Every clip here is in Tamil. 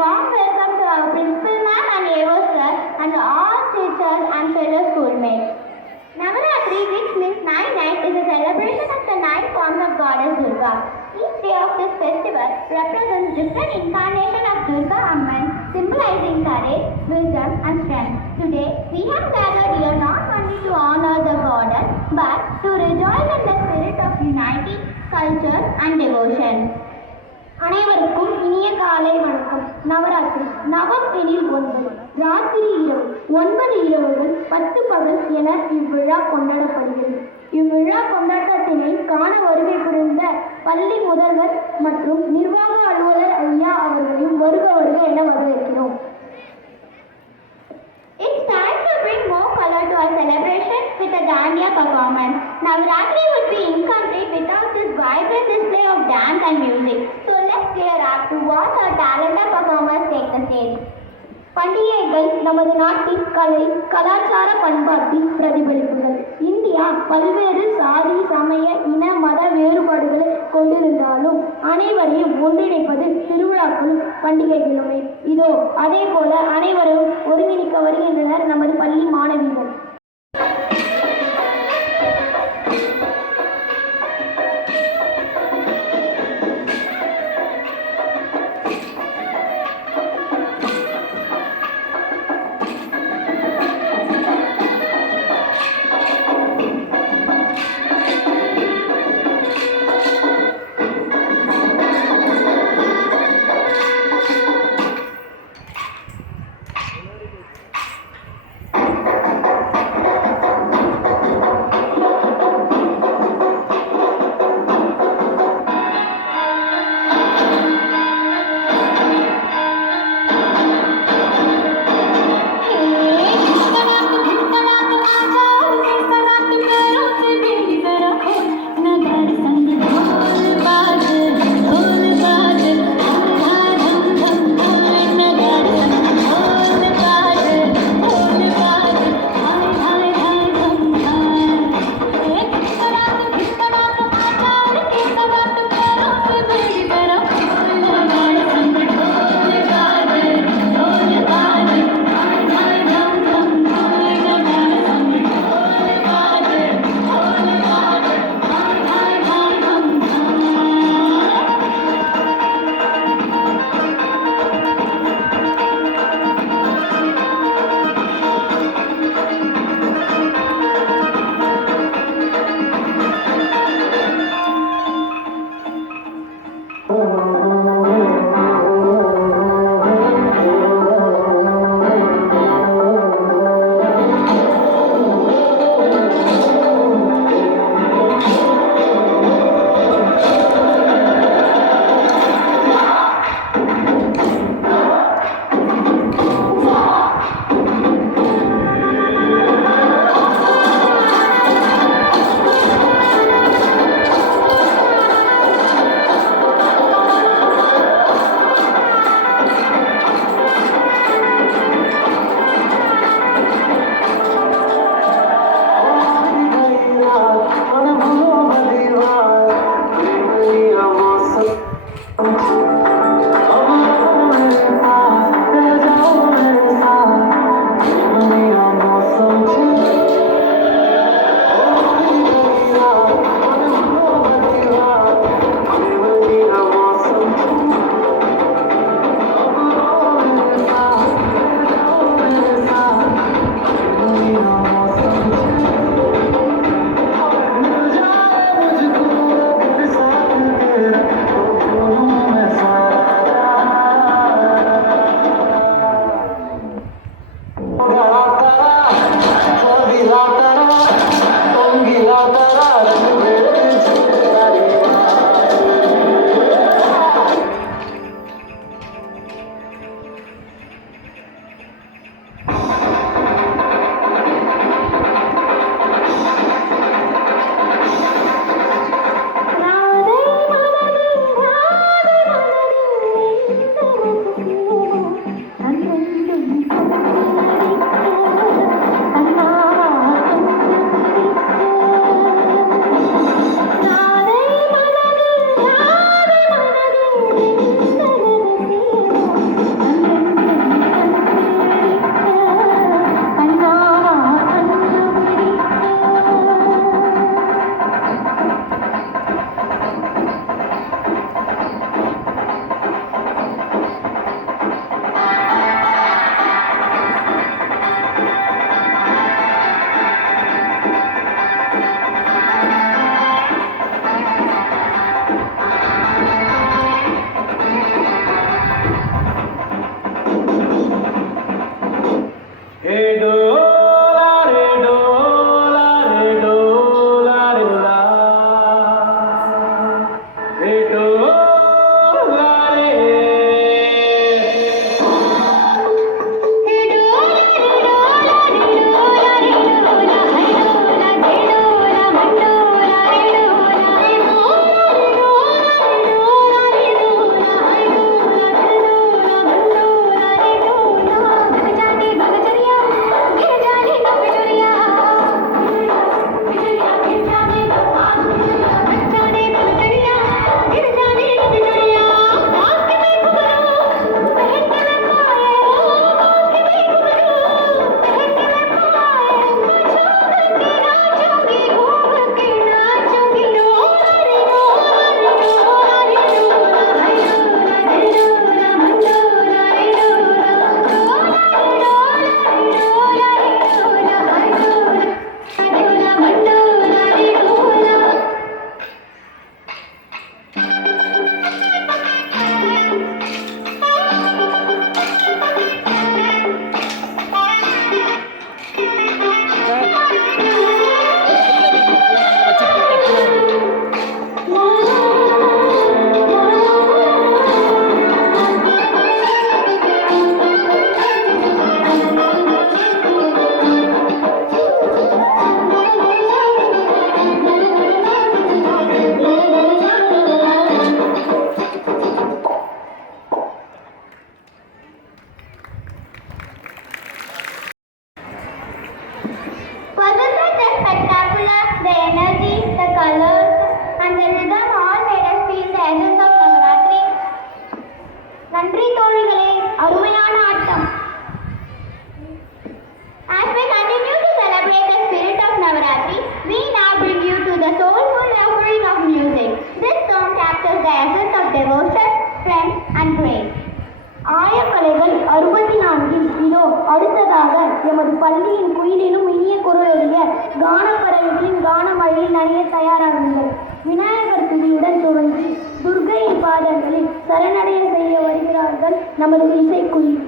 warm welcome to our principal ma'am and AO sir and all teachers and fellow schoolmates. Navaratri, which means 9 nights, is a celebration of the 9 forms of Goddess Durga. Each day of this festival represents different incarnation of Durga Amman, symbolizing courage, wisdom and strength. Today, we have gathered here not only to honor the goddess, but to rejoice in the spirit of unity, culture and devotion. அனைவருக்கும் இனிய காலை வணக்கம். நவராத்திரி நவம் எனில் 9, ராத்திரி இரவு, 9 இரவுகள் 10 பகல் என இவ்விழா கொண்டாடப்படுகிறது. இவ்விழா கொண்டாட்டத்தினை காண வருகை புரிந்த பள்ளி முதல்வர் மற்றும் நிர்வாக அலுவலர் ஐயா அவர்களையும் வருக வருக என வரவேற்கிறோம். It's time to bring more color to our celebration with a Dandiya performance. Navratri would be incomplete without this vibrant display of dance and music. So let's gear up to watch our talented performers take the stage. பண்டிகைகள் நமது நாட்டின் கலை கலாச்சார பண்பாட்டின் பிரதிபலிப்புகள். இந்தியா பல்வேறு சாதி சமய இன மத வேறுபாடுகளை கொண்டிருந்தாலும் அனைவரையும் ஒன்றிணைப்பது திருவிழாக்களும் பண்டிகைகளுமே. இதோ அதே போல அனைவரும் ஒருங்கிணைக்க வருகின்றனர் நமது பள்ளி மாணவிகள். நன்றி தோழிகளே, அருமையான ஆட்டம். As we continue to celebrate the spirit of Navaratri, we now bring you to the soulful offering of music. This song captures the essence of devotion, strength and grace. ஆயக்கலைகள் 64 இதோ அடுத்ததாக எமது பள்ளியின் குயிலிலும் இனிய குரலுடைய கானப்பறவைகளின் கானமழையில் நனைய தயாராகுங்கள். விநாயகர் துதியுடன் துவங்கி துர்க்கையின் பாதங்களில் சரணடைய செய்ய வருகிறார்கள் நமது இசைக்குயில்.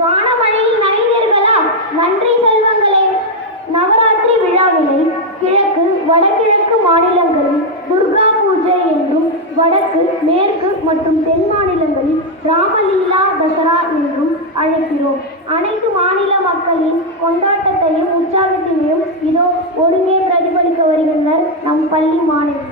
கானமழையில் நனைந்தீர்களா? நன்றி செல்வங்களே. நவராத்திரி விழாவினை கிழக்கு வடகிழக்கு மாநிலங்களில் துர்கா பூஜை என்றும், வடக்கு மேற்கு மற்றும் தென் மாநிலங்களில் ராமலீலா தசரா என்றும் அழைக்கிறோம். அனைத்து மாநில மக்களின் கொண்டாட்டத்தையும் உற்சாகத்தினையும் இதோ ஒருங்கே பிரதிபலிக்க வருகின்றனர் நம் பள்ளி மாணவி.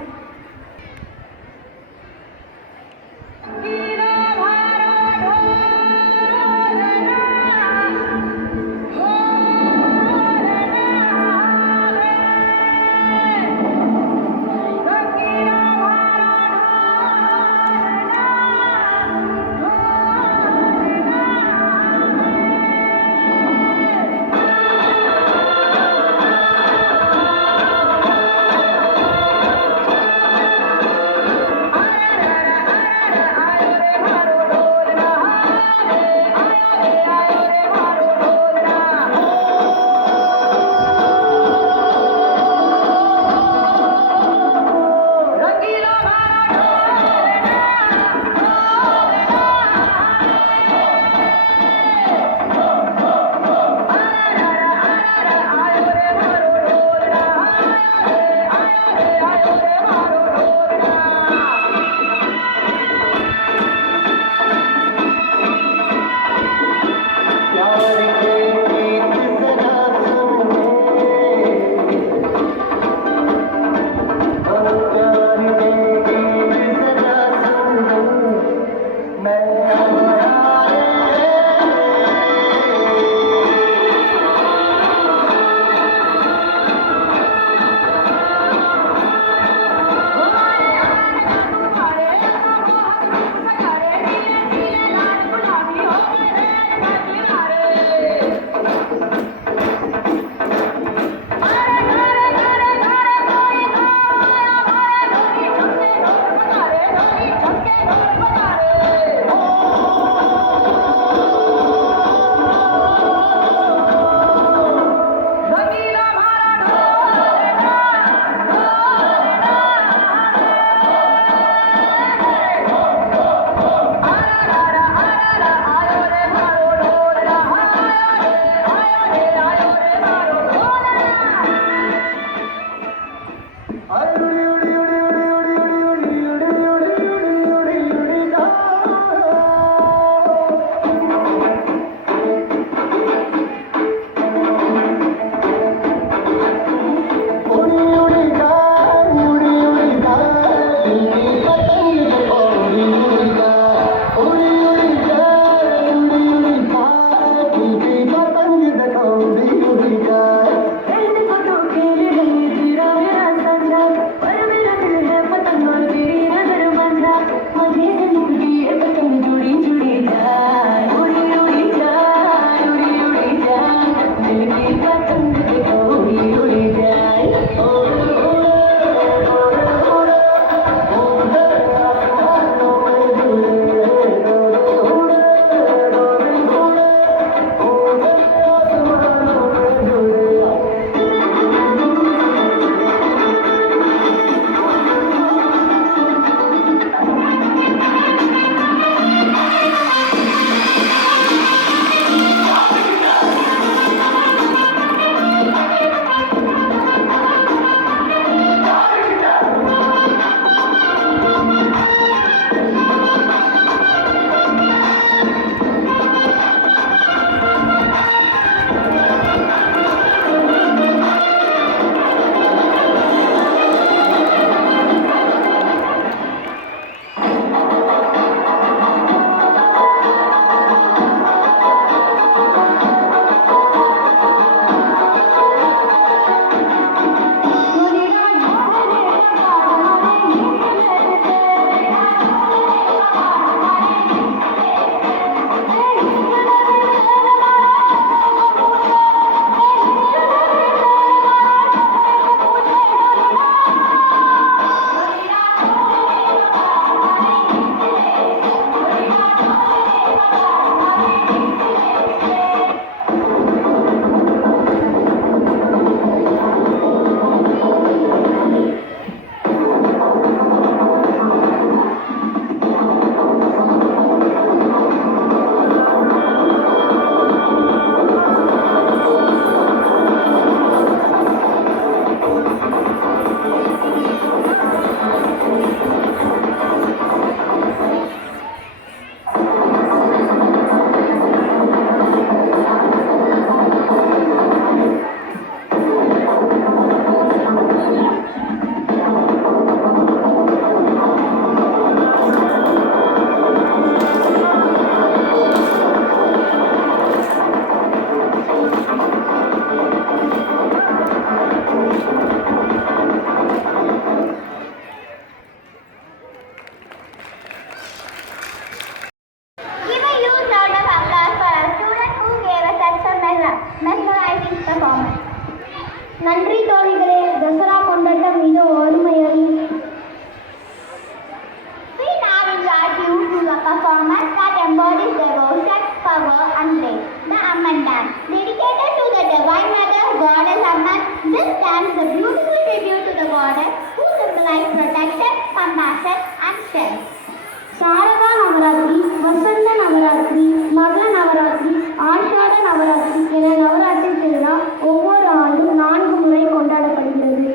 நவராத்திரி, மக நவராத்திரி, ஆஷாட நவராத்திரி என நவராத்திரி திருவிழா ஒவ்வொரு ஆண்டும் 4 முறை கொண்டாடப்படுகிறது.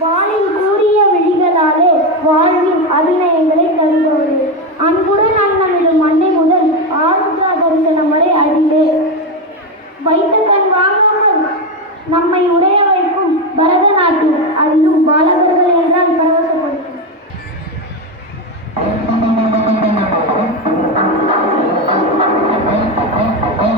வாளின் கூறிய விழிகளாலே வாழ்வின் அபிநயங்களை தருபவரே, அன்புடன் அன்னமிடும் அன்னை முதல் ஆருத்ரா தரிசனம் வரை அதிலே வைத்த கண் வாங்காமல் நம்மை உடைய வைக்கும் பரதநாட்டியம், அதிலும் பாலகர்கள் என்றால் பரவசப்படுத்தும். Oh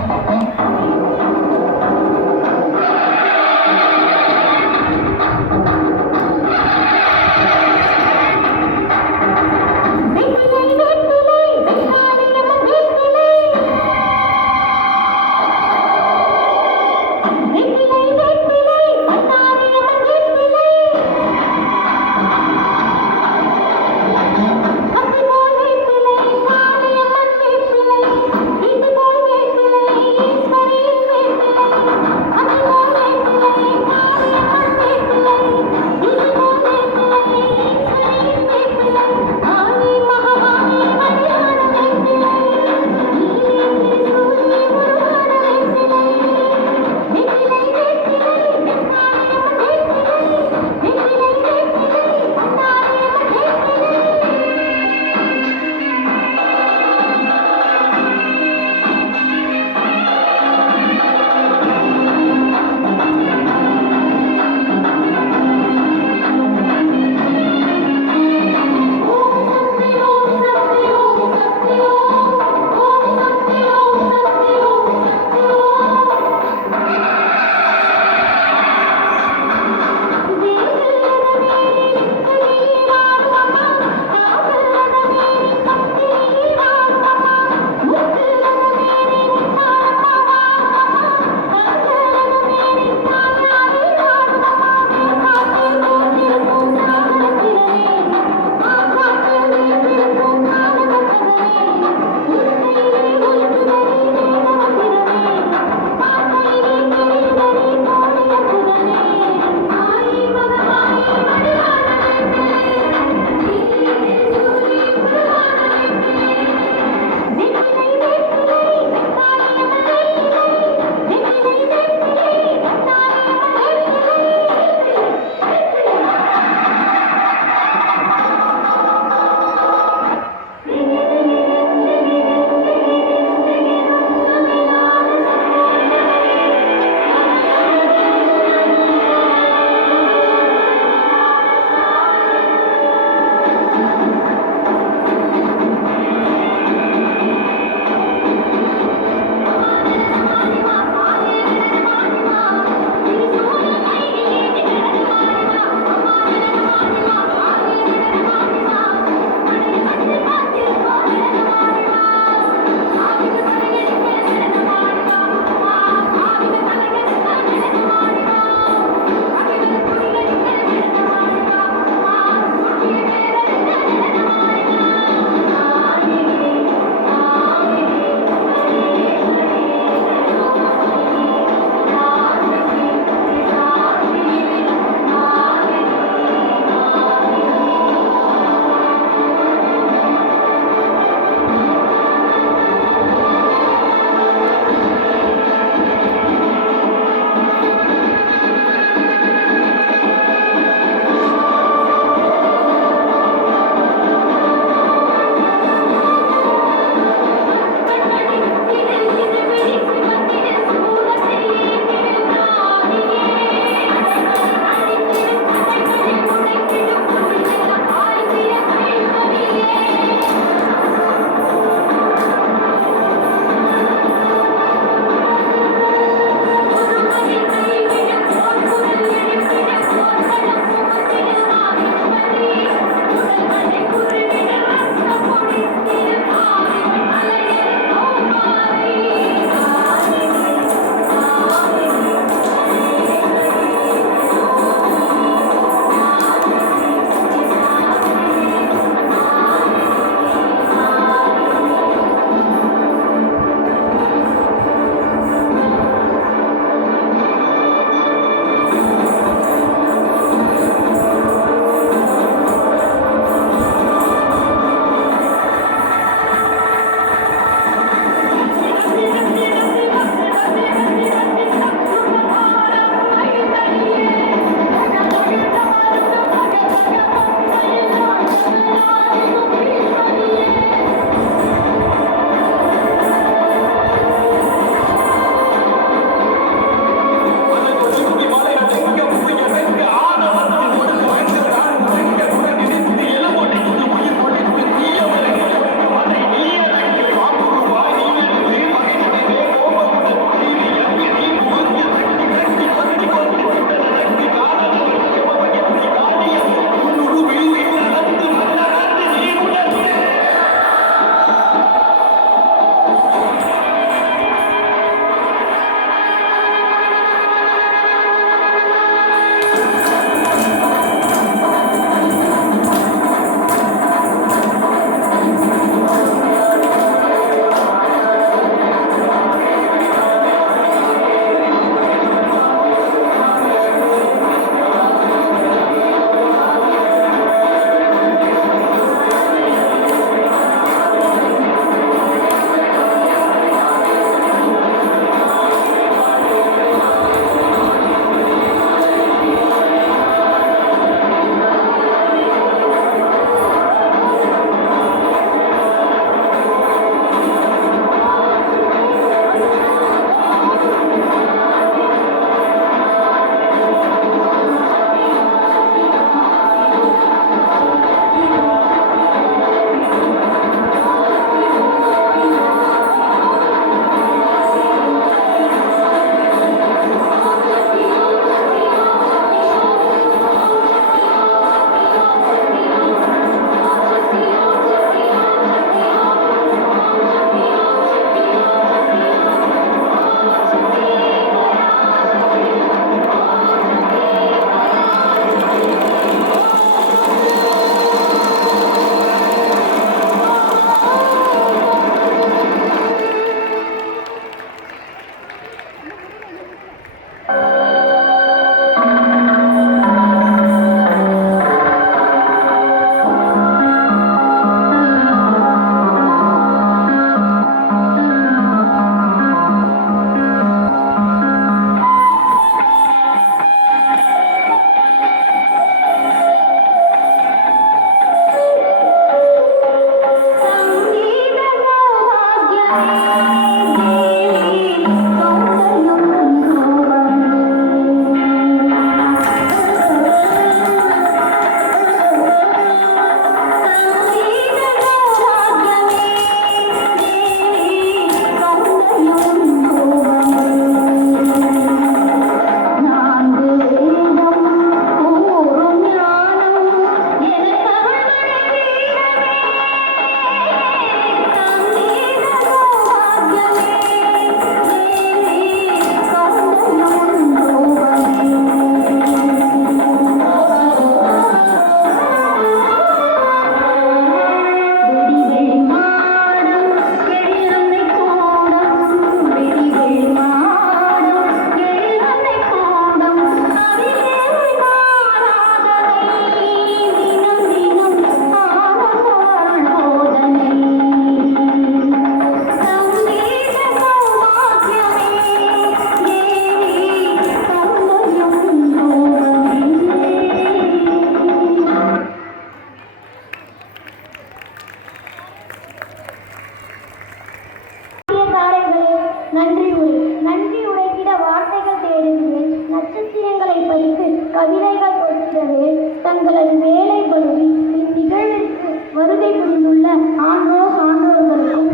சான்றோர்களுக்கும்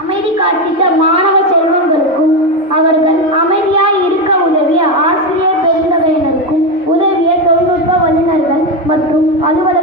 அமைதி காத்திட்ட மாணவ செல்வங்களுக்கும் அவர்கள் அமைதியாய் இருக்க உதவிய ஆசிரியர் பெருந்தகையினருக்கும் உதவிய தொழில்நுட்ப வல்லுநர்கள் மற்றும் அலுவலர்கள்